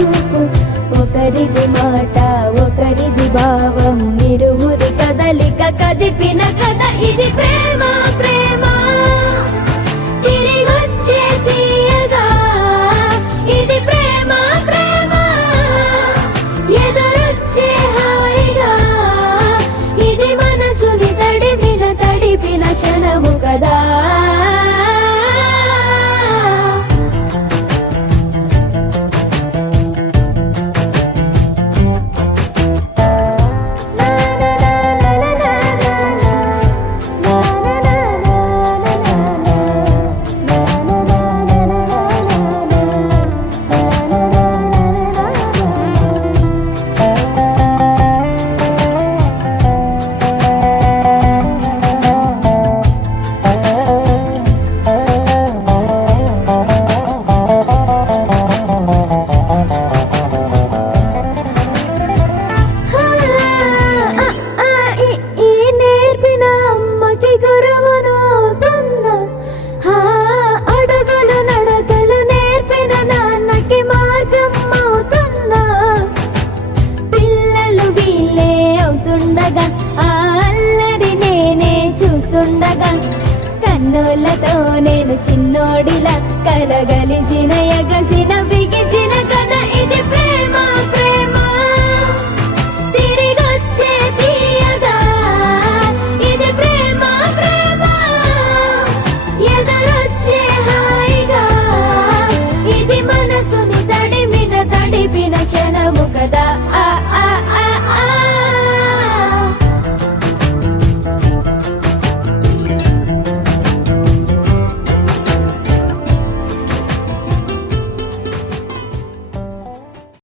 చూపు, ఒకరిది మాట ఒకరిది భావం, ఇరువురి కదలిక కదిపిన కథ ఇది ప్రేమ ప్రేమ. తిరిగొచ్చే తీయగా ఇది ప్రేమ ప్రేమ, ఎదురొచ్చే హాయిగా ఇది మనసుని తడిపిన క్షణము కదా. కన్నులతో నేను చిన్నోడిలా కలగలిసిన ఎగసిన బిగిసిన కథ ఇది ప్రేమ.